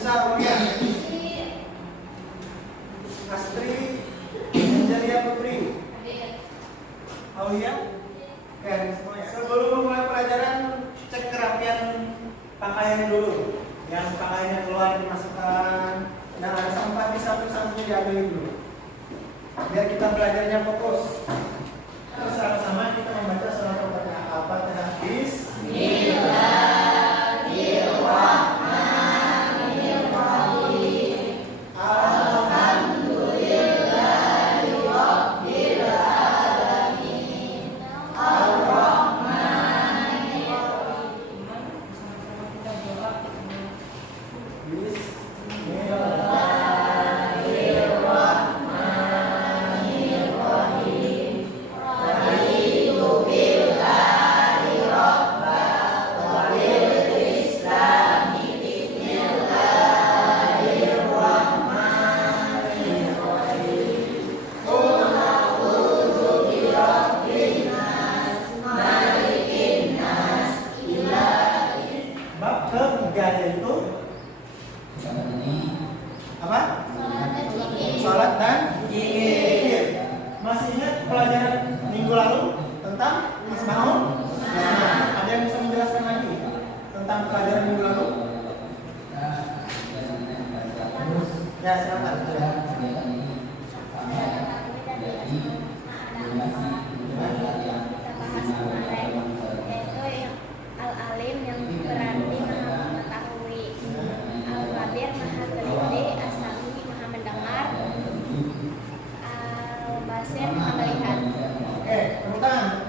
Nisa Aulia, Astri Angelia Putri, Aulia. Oke, semuanya. Sebelum memulai pelajaran, cek kerapian pakaian dulu. Yang pakaiannya keluar dimasukkan. Nah, ada sampah di samping-sampingnya diambil dulu. Biar kita belajarnya fokus. Terus sama-sama kita membaca surat Al-Fatihah. Bismillahirrahmanirrahim. Alhamdulillahirabbil alamin. Salat dan zikir. Masih ingat pelajaran minggu lalu tentang Asmaul? Ada yang bisa menjelaskan lagi tentang pelajaran minggu lalu? Ya, silakan. Al-Alim yang berarti maha mengetahui, Al-Khabir maha teliti, As-Sami maha mendengar, Al-Basir maha melihat. Oke, tepuk tangan.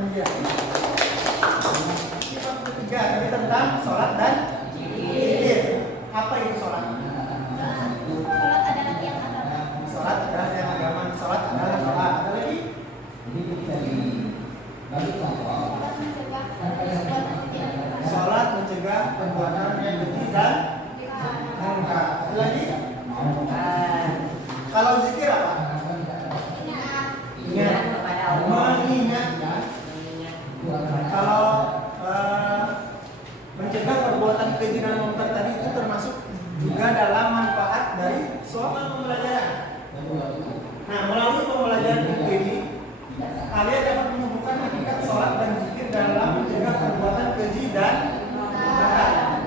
Sifat ketiga tadi tentang sholat dan zikir. Apa itu sholat? Sholat adalah tiang agama. Sholat adalah tiang agama. Sholat adalah sholat. Ada lagi? Sholat mencegah perbuatan yang keji dan mungkar. Ada lagi? Kalau zikir apa? Ingat. Mengingat. Kalau mencegah perbuatan keji dan mungkar tadi itu termasuk juga dalam manfaat dari sholat pembelajaran. Nah, melalui pembelajaran ini kalian dapat menemukan hakikat sholat dan zikir dalam mencegah perbuatan keji dan mungkar.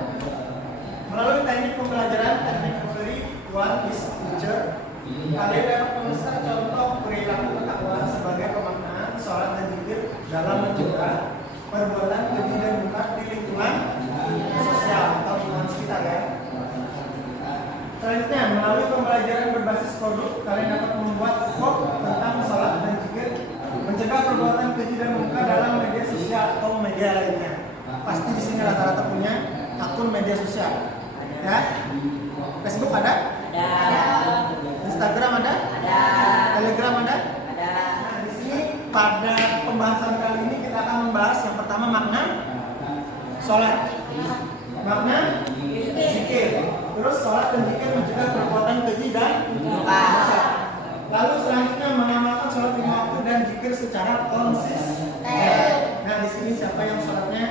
Melalui teknik pembelajaran, teknik memberi one is teacher, kalian dapat menemukan contoh perilaku ketakwaan sebagai pemaknaan sholat dan zikir dalam mencegah perbuatan keji dan mungkar di lingkungan sosial atau lingkungan sekitar ya. Selanjutnya, melalui pembelajaran berbasis produk, kalian dapat membuat vlog tentang sholat dan zikir mencegah perbuatan keji dan mungkar dalam media sosial atau media lainnya. Pasti di sini rata-rata punya akun media sosial. Ya? Facebook ada? Ada. Instagram ada? Ada. Telegram ada? Ada. Nah, di sini pada pembahasan kali ini kita akan membahas yang pertama makna sholat, makna zikir. Terus sholat dan zikir mencegah perbuatan keji dan mungkar. Lalu selanjutnya mengamalkan sholat lima waktu dan zikir secara konsisten. Nah, di sini siapa yang sholatnya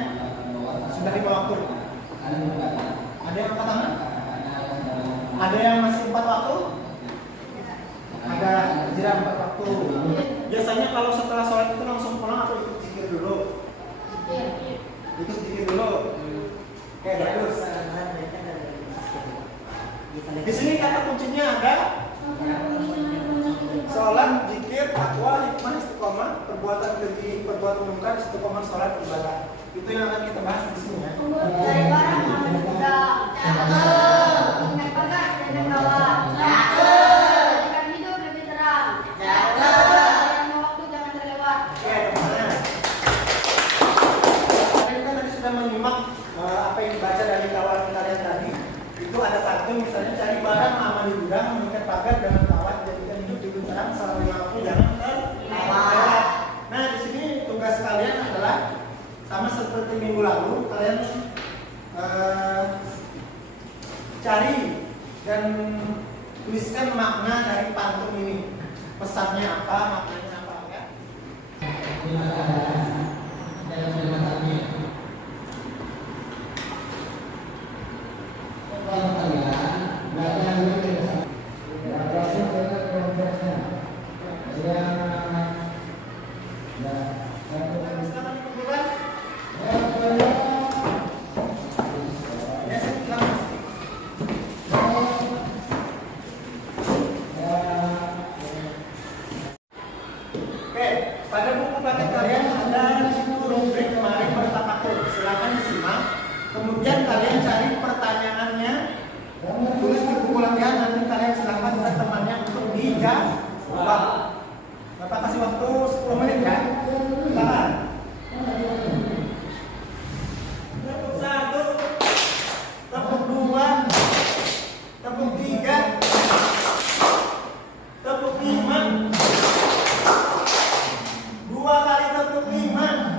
sudah 5 waktu? Ada yang angkat tangan? Ada yang masih 4 waktu? Ada jarak 4 waktu. Biasanya kalau setelah sholat itu langsung pulang atau ikut zikir dulu? Ikut zikir dulu. Oke, bagus. Di sini kata kuncinya ada sholat, zikir, takwa, hikmah, istiqomah, perbuatan keji, perbuatan mungkar, istiqomah, sholat, ibadah. Itu yang akan kita bahas di sini ya. Cari barang sama juga. Cakep. Naik pagar dan kawan. Cakep. Jadikan hidup lebih terang. Cakep. Jangan waktu jangan terlewat. Oke, kemana? Kita tadi sudah menyimak apa yang dibaca dari kawan kalian tadi. Itu ada pantun misalnya cari barang aman di gudang, mengikat pagar dengan kawat, jadikan hidup lebih terang, selama 5 waktu jangan terlewat. Nah, di sini tugas kalian adalah sama seperti minggu lalu, kalian cari dan tuliskan makna dari pantun ini. Pesannya apa, maknanya apa ya? jawab. Bapak kasih waktu 10 menit ya. Silakan. Tepuk 1, tepuk 2, tepuk 3, tepuk 5, 2 kali tepuk 5.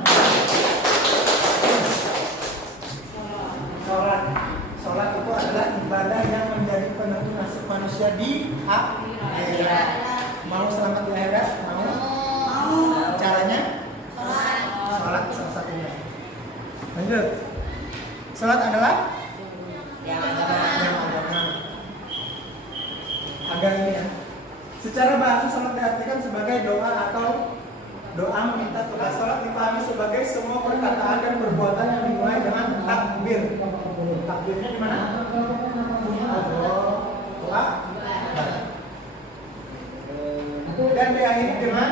Sholat itu adalah ibadah yang menjadi penentu nasib manusia di akhirat. Mau selamat di akhirat? Mau? Caranya? Sholat salah satunya. Lanjut. Sholat adalah yang agama. Agama ini ya. Secara bahasa sholat diartikan sebagai doa atau doa meminta tugas. Sholat dipahami sebagai semua perkataan dan perbuatan yang dimulai dengan takbir. Takbirnya di mana? Doa. Dan diakhiri dengan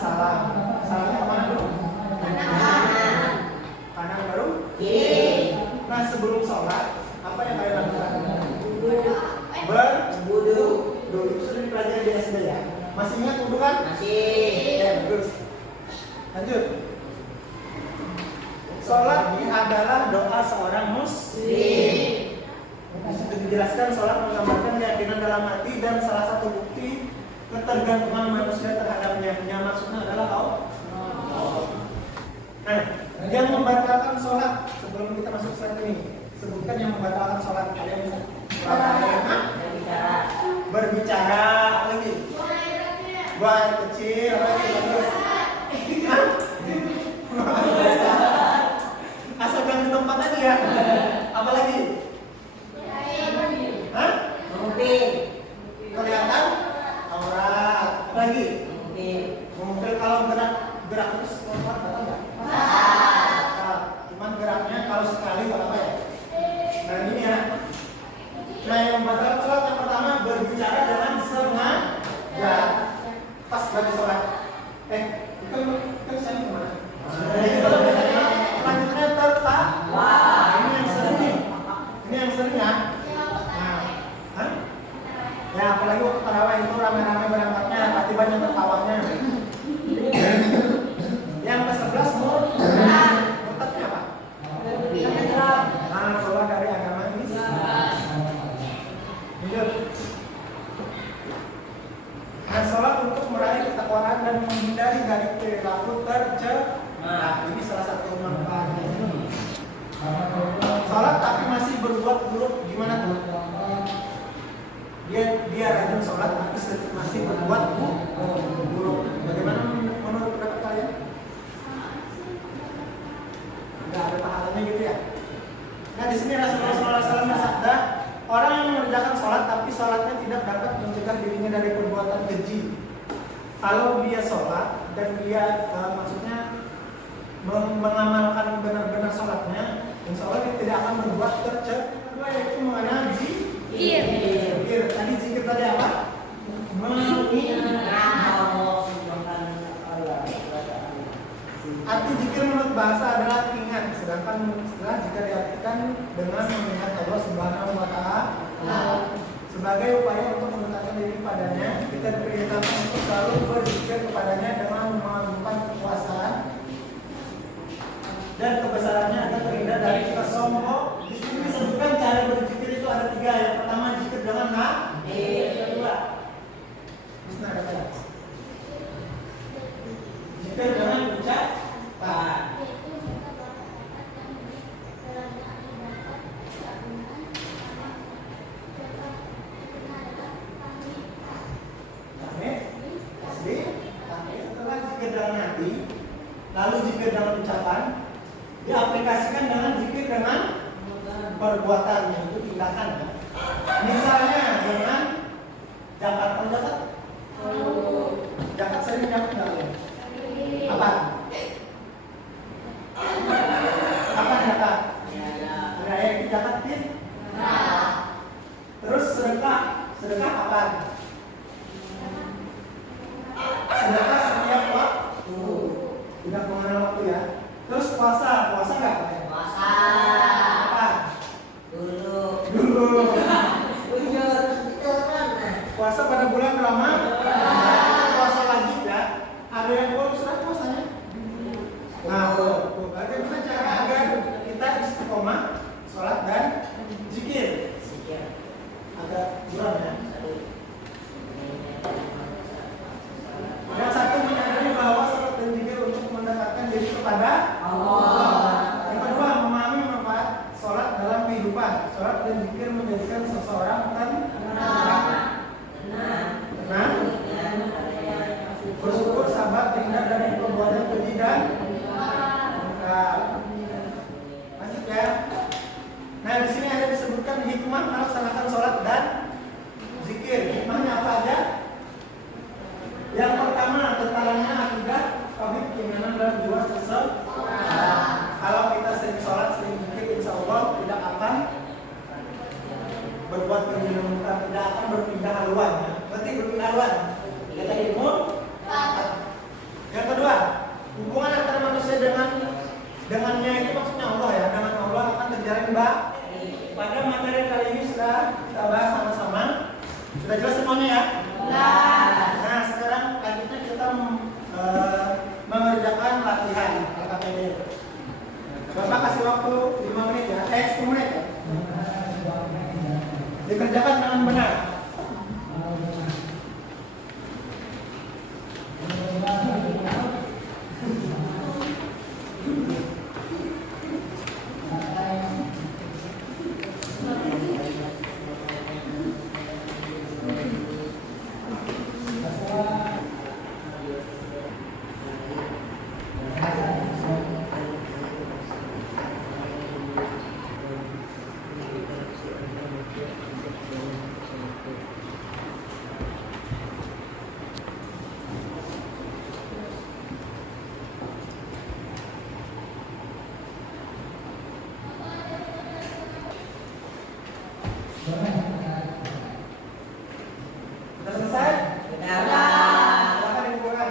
salam. Salamnya kemana dulu? Kanan baru? Nah, sebelum sholat apa yang kalian lakukan? Berwudu. Dulu sudah dipelajari di SD ya. Masih ingat wudu kan? Masih. Ya, terus. Lanjut. Sholat adalah doa seorang muslim. Disitu dijelaskan sholat menggambarkan keyakinan dalam hati dan salah satu bukti ketergantungan manusia terhadapnya. Yang maksudnya adalah Allah. Nah, yang membatalkan sholat sebelum kita masuk slide ini, sebutkan yang membatalkan sholat. Kalian bisa berbicara, apa lagi? Buang air kecil, apa lagi? Asal jangan di tempat aja ya. Apa lagi? Hah? Kelihatan aurat. Apa lagi? Mungkin kalau gerak terus keluar apa enggak? Cuman geraknya kalau sekali nggak apa ya. Nah ini ya. Nah yang membatalkan sholat yang pertama berbicara dengan sengaja pas lagi sholat. Itu saya kemana? Jadi kalau biasanya selanjutnya tertawa. Ini yang sering nih. Ini yang sering ya. Nah, ya apalagi waktu tarawih itu rame-rame berangkatnya, pasti banyak tertawanya. Yang ke-11 murtadnya apa? Nah, keluar dari agama Islam. Lanjut. Nah, sholat untuk meraih ketakwaan dan menghindari dari perilaku tercela. Nah, ini salah satu manfaatnya. Sholat tapi masih berbuat buruk, gimana tuh? Dia rajin sholat tapi masih berbuat buruk. Bagaimana menurut pendapat kalian? Nggak ada pahalanya gitu ya? Nah di sini Rasulullah SAW bersabda, orang yang mengerjakan sholat tapi sholatnya tidak dapat mencegah dirinya dari perbuatan keji. Kalau dia sholat dan dia maksudnya mengamalkan benar-benar sholatnya, insya Allah dia tidak akan berbuat tercela, yaitu mengenai zikir. Tadi zikir tadi apa? Arti zikir menurut bahasa adalah ingat, sedangkan menurut istilah jika diartikan dengan mengingat Allah Subhanahu wa Ta'ala sebagai upaya untuk mendekatkan diri padanya, kita diperintahkan untuk selalu berzikir kepadanya dengan mengagungkan kekuasaan dan kebesarannya agar terhindar dari kesombongan. Di sini disebutkan cara berzikir itu ada 3. Yang pertama zikir dengan hati, yang kedua zikir dengan ucapan. Setelah zikir dengan hati, lalu zikir dengan ucapan, diaplikasikan dengan zikir dengan perbuatan, yaitu tindakan. Misalnya dengan zakat. Zakat sering dapat nggak? Apa? Apa zakat? Ya itu zakat Terus sedekah apa? Sedekah setiap waktu, tidak mengenal waktu ya. Terus puasa nggak? Puasa. Apa? Dulu. Puasa pada bulan Ramadan. Ada yang belum surat puasanya? Nah, bagaimana cara agar kita istiqomah sholat dan zikir? Agak kurang ya. Yang satu menyadari bahwa sholat dan zikir untuk mendekatkan diri kepada Allah. Yang kedua memahami manfaat sholat dalam kehidupan. Sholat dan zikir menjadikan seseorang tenang, bersyukur, sabar, terhindar dari perbuatan keji dan mungkar. Lanjut ya. Nah di sini ada disebutkan hikmah melaksanakan sholat dan zikir. Hikmahnya apa aja? Yang pertama tentaranya akidah, tauhid, keimanan dan jiwa seseorang. Kalau kita sering sholat, sering zikir, insya Allah tidak akan berbuat keji dan mungkar, tidak akan berpindah haluan. Ya. Berarti berpindah haluan. Kata ilmu. Yang kedua, hubungan antara manusia dengannya itu maksudnya Allah ya, dengan Allah akan terjalin baik. Pada materi kali ini sudah kita bahas sama-sama. Sudah jelas semuanya ya? Nah sekarang lanjutnya kita mengerjakan latihan LKPD. Bapak kasih waktu 5 menit ya, 10 menit ya. Dikerjakan dengan benar. Sudah selesai? Silakan dikumpulkan.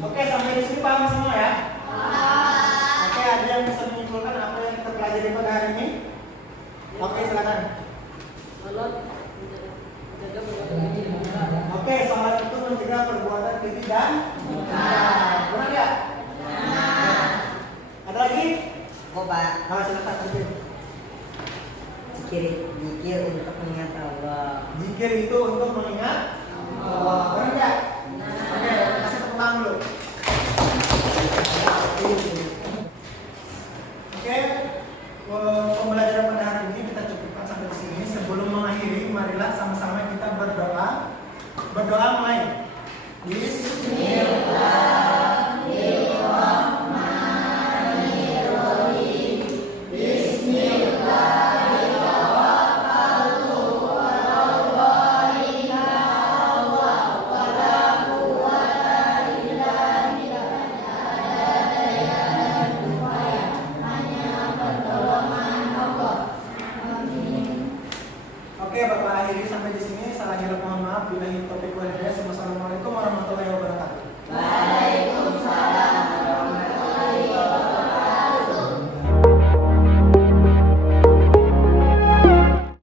Oke, sampai di sini paham semua ya? Oke, ada yang bisa menyimpulkan apa yang kita pelajari pada hari ini? Oke, silakan. Oke, sholat itu mencegah perbuatan keji dan mungkar. Benar ya? Ada lagi? Silakan lanjut. Zikir untuk mengingat Allah. Zikir itu untuk mengingat Allah. Benar ya? Oke, kasih tepuk tangan dulu. Oke, pembelajaran pada hari ini kita cukupkan sampai di sini. Sebelum mengakhiri, marilah sama-sama kita berdoa. Berdoa mulai. Bismillahirrahmanirrahim. Bismillahirrahmanirrahim. Oke, Bapak akhiri sampai di sini. Salahnya mohon maaf. Bila ini topik wadah. Wassalamualaikum warahmatullahi wabarakatuh.